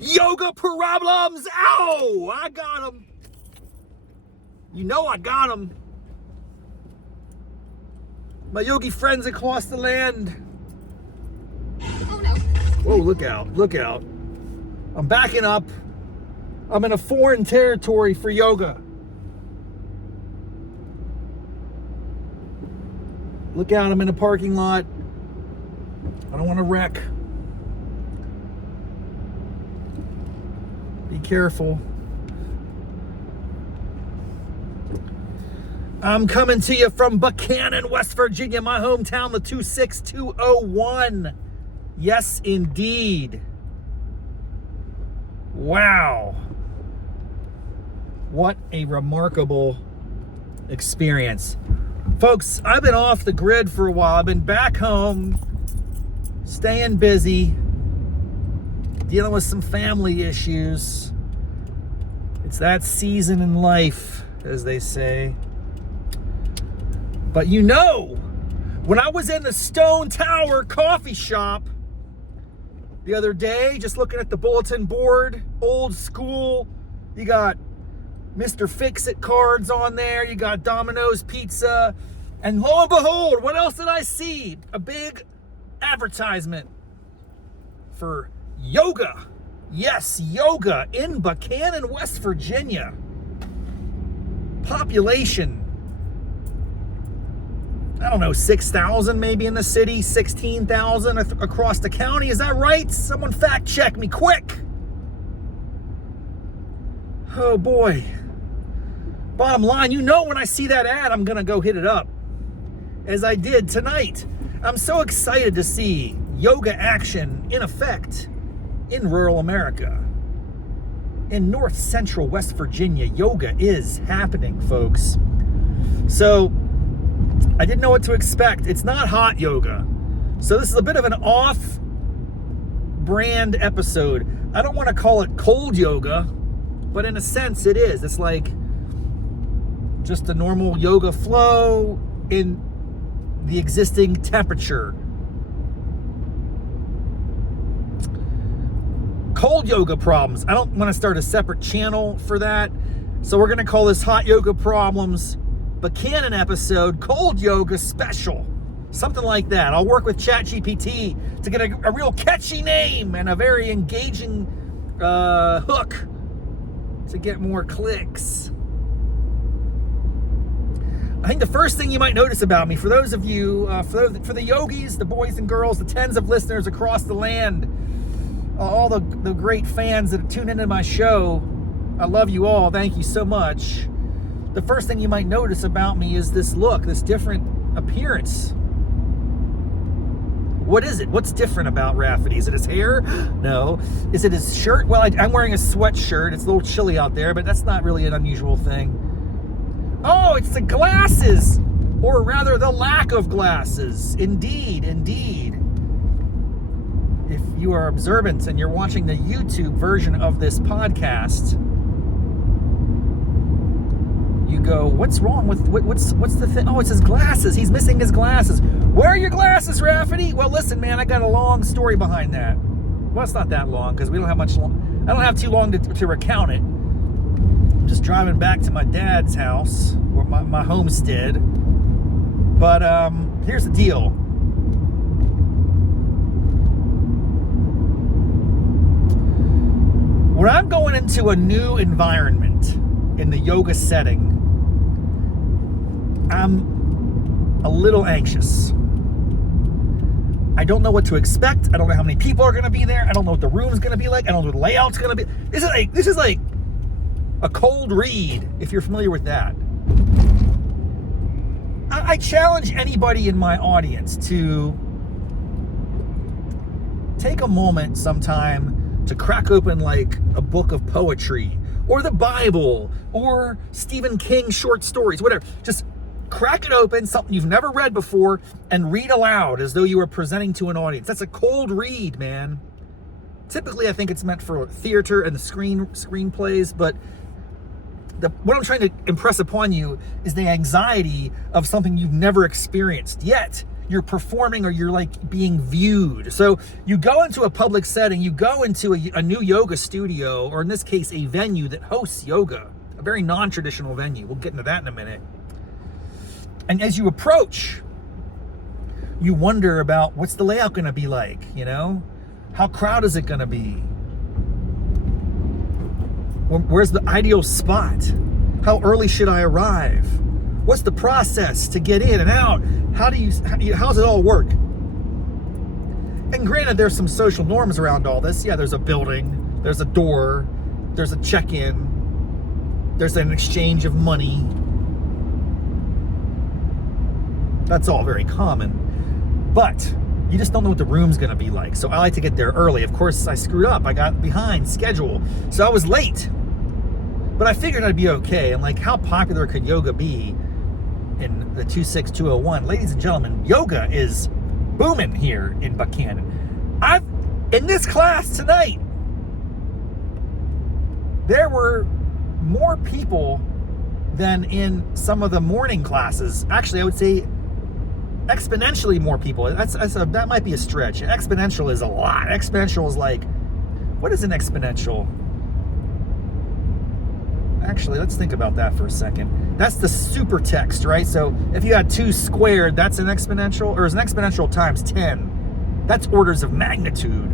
yoga problems. Ow! I got them. You know I got them. My yogi friends across the land. Oh no. Whoa, look out, look out. I'm backing up. I'm in a foreign territory for yoga. Look out, I'm in a parking lot. I don't want to wreck. Be careful. I'm coming to you from Buckhannon, West Virginia, my hometown, the 26201. Yes, indeed. Wow. What a remarkable experience. Folks, I've been off the grid for a while. I've been back home, staying busy, dealing with some family issues. It's that season in life, as they say. But you know, when I was in the Stone Tower coffee shop the other day, just looking at the bulletin board, old school, you got Mr. Fix-It cards on there, you got Domino's Pizza, and lo and behold, what else did I see? A big advertisement for yoga. Yes, yoga in Buckhannon, West Virginia. Population, I don't know, 6,000 maybe in the city, 16,000 across the county. Is that right? Someone fact check me quick. Oh boy. Bottom line, you know when I see that ad, I'm gonna go hit it up. As I did tonight. I'm so excited to see yoga action in effect in rural America. In north central West Virginia, yoga is happening, folks. So, I didn't know what to expect. It's not hot yoga. So this is a bit of an off-brand episode. I don't want to call it cold yoga, but in a sense it is. It's like just a normal yoga flow in the existing temperature. Cold yoga problems. I don't want to start a separate channel for that. So we're going to call this Hot Yoga Problems Buckhannon episode, Cold Yoga Special. Something like that. I'll work with ChatGPT to get a real catchy name and a very engaging hook to get more clicks. I think the first thing you might notice about me, for those of you, for the yogis, the boys and girls, the tens of listeners across the land, all the great fans that tune into my show, I love you all. Thank you so much. The first thing you might notice about me is this look, this different appearance. What is it? What's different about Rafferty? Is it his hair? No. Is it his shirt? Well, I'm wearing a sweatshirt. It's a little chilly out there, but that's not really an unusual thing. Oh, it's the glasses, or rather the lack of glasses. Indeed, indeed. If you are observant and you're watching the YouTube version of this podcast, you go, what's wrong with, what's the thing? Oh, it's his glasses. He's missing his glasses. Where are your glasses, Rafferty? Well, listen, man, I got a long story behind that. Well, it's not that long, because we don't have much long. I don't have too long to recount it. I'm just driving back to my dad's house, or my homestead. But here's the deal. When I'm going into a new environment in the yoga setting, I'm a little anxious. I don't know what to expect. I don't know how many people are going to be there. I don't know what the room's going to be like. I don't know what the layout's going to be. This is like a cold read, if you're familiar with that. I challenge anybody in my audience to take a moment sometime to crack open like a book of poetry, or the Bible, or Stephen King short stories, whatever. Just crack it open, something you've never read before, and read aloud as though you were presenting to an audience. That's a cold read, man. Typically, I think it's meant for theater and the screenplays, but what I'm trying to impress upon you is the anxiety of something you've never experienced yet. you're performing or you're like being viewed. So you go into a public setting, you go into a new yoga studio, or in this case, a venue that hosts yoga, a very non-traditional venue. We'll get into that in a minute. And as you approach, you wonder about what's the layout going to be like, you know? How crowded is it going to be? Where's the ideal spot? How early should I arrive? What's the process to get in and out? How's it all work? And granted, there's some social norms around all this. Yeah, there's a building, there's a door, there's a check-in, there's an exchange of money. That's all very common. But you just don't know what the room's gonna be like. So I like to get there early. Of course, I screwed up. I got behind schedule. So I was late. But I figured I'd be okay. And like, how popular could yoga be in the 26201? Ladies and gentlemen, yoga is booming here in Buckhannon. In this class tonight, there were more people than in some of the morning classes. Actually, I would say exponentially more people. That might be a stretch. Exponential is a lot. Exponential is like, what is an exponential? Actually, let's think about that for a second. That's the super text, right? So if you had 2 squared, that's an exponential, or is an exponential times 10. That's orders of magnitude.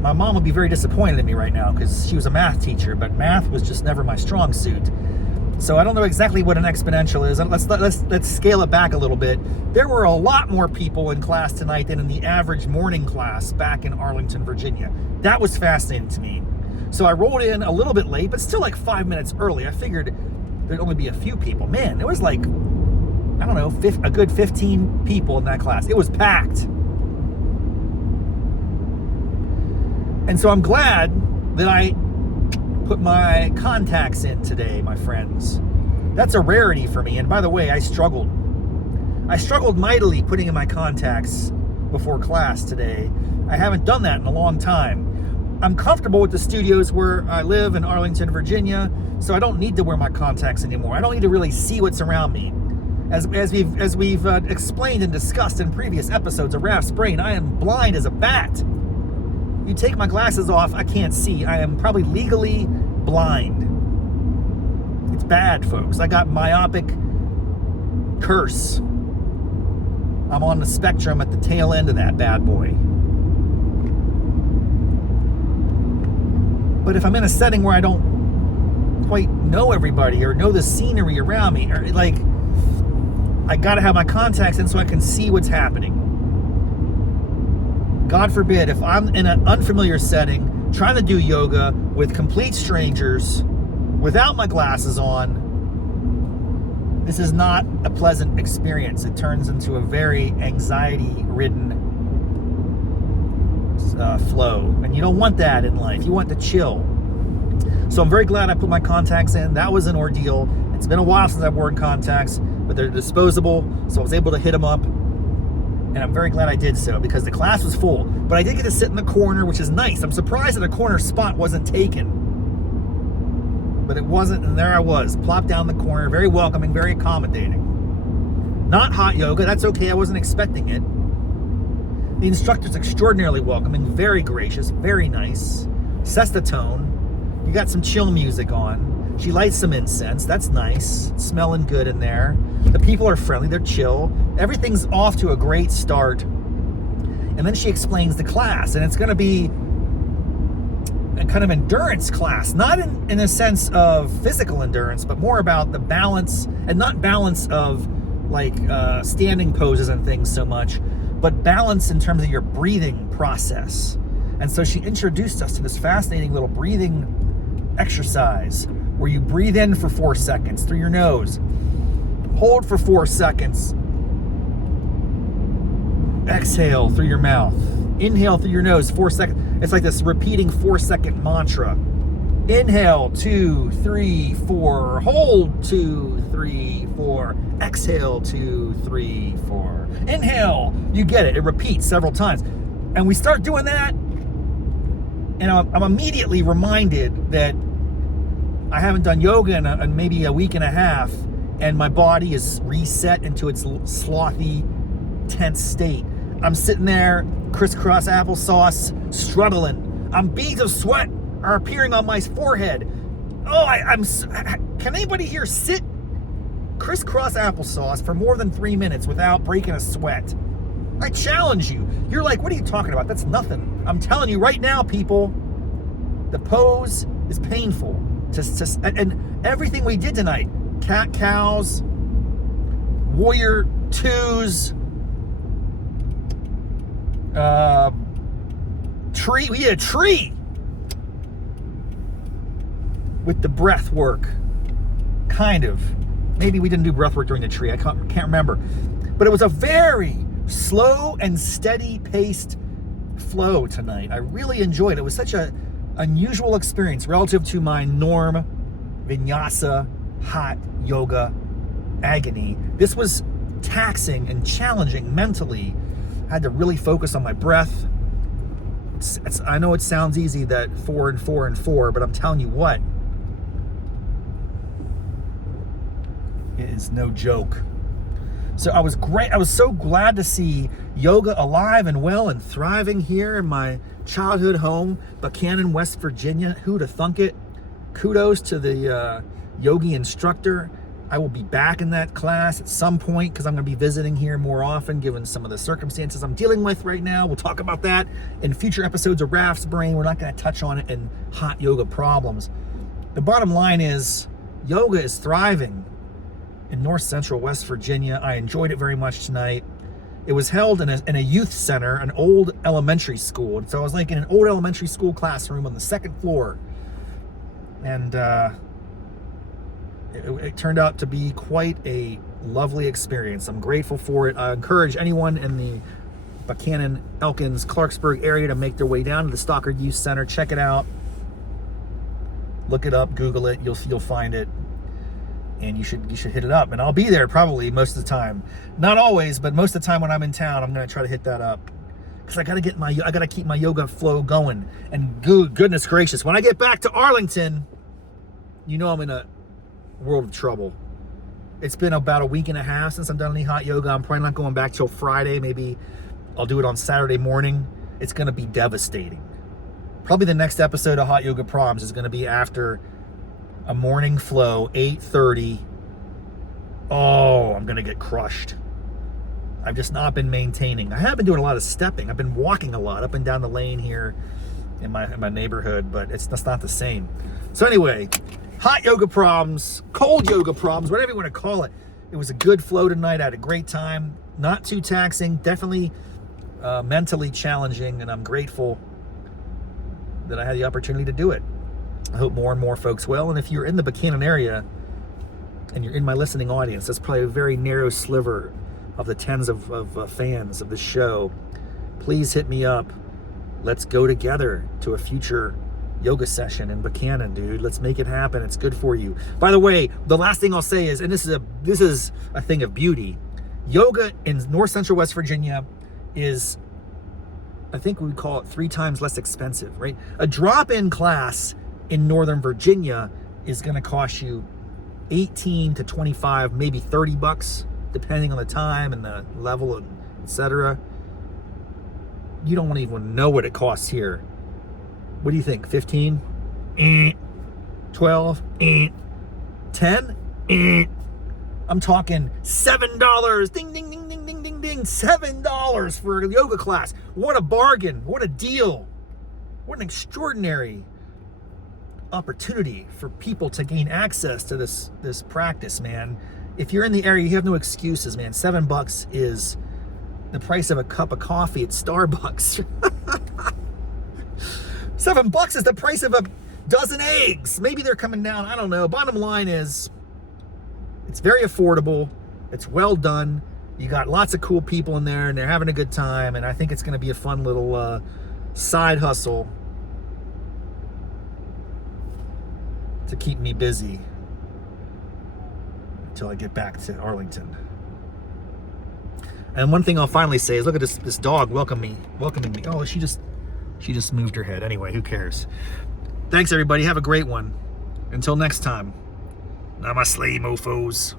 My mom would be very disappointed in me right now because she was a math teacher, but math was just never my strong suit. So I don't know exactly what an exponential is. Let's scale it back a little bit. There were a lot more people in class tonight than in the average morning class back in Arlington, Virginia. That was fascinating to me. So I rolled in a little bit late, but still like 5 minutes early. I figured there'd only be a few people. Man, it was like, I don't know, a good 15 people in that class. It was packed. And so I'm glad that I put my contacts in today, my friends. That's a rarity for me. And by the way, I struggled mightily putting in my contacts before class today. I haven't done that in a long time. I'm comfortable with the studios where I live in Arlington, Virginia, so I don't need to wear my contacts anymore. I don't need to really see what's around me. As we've explained and discussed in previous episodes of Raff's Brain, I am blind as a bat. You take my glasses off, I can't see. I am probably legally blind. It's bad, folks. I got myopic curse. I'm on the spectrum at the tail end of that bad boy. But if I'm in a setting where I don't quite know everybody or know the scenery around me, or like, I gotta have my contacts in so I can see what's happening. God forbid, if I'm in an unfamiliar setting, trying to do yoga with complete strangers, without my glasses on, this is not a pleasant experience. It turns into a very anxiety-ridden flow. And you don't want that in life. You want to chill. So I'm very glad I put my contacts in. That was an ordeal. It's been a while since I've worn contacts, but they're disposable, so I was able to hit them up. And I'm very glad I did so because the class was full. But I did get to sit in the corner, which is nice. I'm surprised that a corner spot wasn't taken. But it wasn't, and there I was, plopped down the corner, very welcoming, very accommodating. Not hot yoga, that's okay, I wasn't expecting it. The instructor's extraordinarily welcoming, very gracious, very nice. Sets the tone. You got some chill music on. She lights some incense, that's nice. It's smelling good in there. The people are friendly, they're chill. Everything's off to a great start. And then she explains the class, and it's gonna be a kind of endurance class, not in a sense of physical endurance, but more about the balance, and not balance of like standing poses and things so much, but balance in terms of your breathing process. And so she introduced us to this fascinating little breathing exercise where you breathe in for 4 seconds through your nose, hold for 4 seconds, exhale through your mouth, inhale through your nose, 4 seconds. It's like this repeating 4-second mantra. Inhale, 2, 3, 4. Hold, 2, 3, 4. Exhale, 2, 3, 4. Inhale. You get it. It repeats several times. And we start doing that, and I'm immediately reminded that I haven't done yoga in maybe a week and a half, and my body is reset into its slothy, tense state. I'm sitting there, crisscross applesauce, struggling. Beads of sweat are appearing on my forehead. Oh, can anybody here sit crisscross applesauce for more than 3 minutes without breaking a sweat? I challenge you. You're like, what are you talking about? That's nothing. I'm telling you right now, people, the pose is painful. And everything we did tonight, cat cows, warrior twos, tree. We had a tree with the breath work, kind of. Maybe we didn't do breath work during the tree. I can't remember, but it was a very slow and steady paced flow tonight. I really enjoyed it. It was such a unusual experience relative to my norm vinyasa hot yoga agony. This was taxing and challenging mentally. I had to really focus on my breath. I know it sounds easy, that 4 and 4 and 4, but I'm telling you what, it is no joke. So I was so glad to see yoga alive and well and thriving here in my childhood home, Buckhannon, West Virginia. Who'd have thunk it? Kudos to the yogi instructor. I will be back in that class at some point because I'm going to be visiting here more often given some of the circumstances I'm dealing with right now. We'll talk about that in future episodes of Raff's Brain. We're not going to touch on it in hot yoga problems. The bottom line is yoga is thriving in North Central West Virginia. I enjoyed it very much tonight. It was held in a youth center, an old elementary school. And so I was like in an old elementary school classroom on the second floor. And it turned out to be quite a lovely experience. I'm grateful for it. I encourage anyone in the Buckhannon, Elkins, Clarksburg area to make their way down to the Stockard Youth Center. Check it out. Look it up, Google it. You'll find it. And you should hit it up. And I'll be there probably most of the time. Not always, but most of the time when I'm in town, I'm going to try to hit that up. Because I got to keep my yoga flow going. And goodness gracious, when I get back to Arlington, you know I'm in a world of trouble. It's been about a week and a half since I've done any hot yoga. I'm probably not going back till Friday. Maybe I'll do it on Saturday morning. It's going to be devastating. Probably the next episode of Hot Yoga Proms is going to be after a morning flow, 8:30. Oh, I'm going to get crushed. I've just not been maintaining. I have been doing a lot of stepping. I've been walking a lot up and down the lane here in my neighborhood, but that's not the same. So anyway, hot yoga problems, cold yoga problems, whatever you want to call it. It was a good flow tonight. I had a great time. Not too taxing, definitely mentally challenging, and I'm grateful that I had the opportunity to do it. I hope more and more folks will. And if you're in the Buckhannon area and you're in my listening audience, that's probably a very narrow sliver of the tens of fans of the show. Please hit me up. Let's go together to a future yoga session in Buckhannon, dude. Let's make it happen. It's good for you. By the way, the last thing I'll say is, and this is a thing of beauty, yoga in North Central West Virginia is, I think we would call it 3 times less expensive, right? A drop-in class in Northern Virginia is going to cost you $18 to $25, maybe $30, depending on the time and the level, and etc. You don't even know what it costs here. What do you think? 15? 12? 10? I'm talking $7. Ding, ding, ding, ding, ding, ding, ding. $7 for a yoga class. What a bargain. What a deal. What an extraordinary opportunity for people to gain access to this practice, man. If you're in the area, you have no excuses, man. $7 is the price of a cup of coffee at Starbucks. $7 is the price of a dozen eggs. Maybe they're coming down. I don't know. Bottom line is, it's very affordable. It's well done. You got lots of cool people in there, and they're having a good time. And I think it's going to be a fun little side hustle to keep me busy until I get back to Arlington. And one thing I'll finally say is, look at this dog welcoming me. Oh, she just moved her head. Anyway, who cares? Thanks, everybody. Have a great one. Until next time. Namaste, mofos.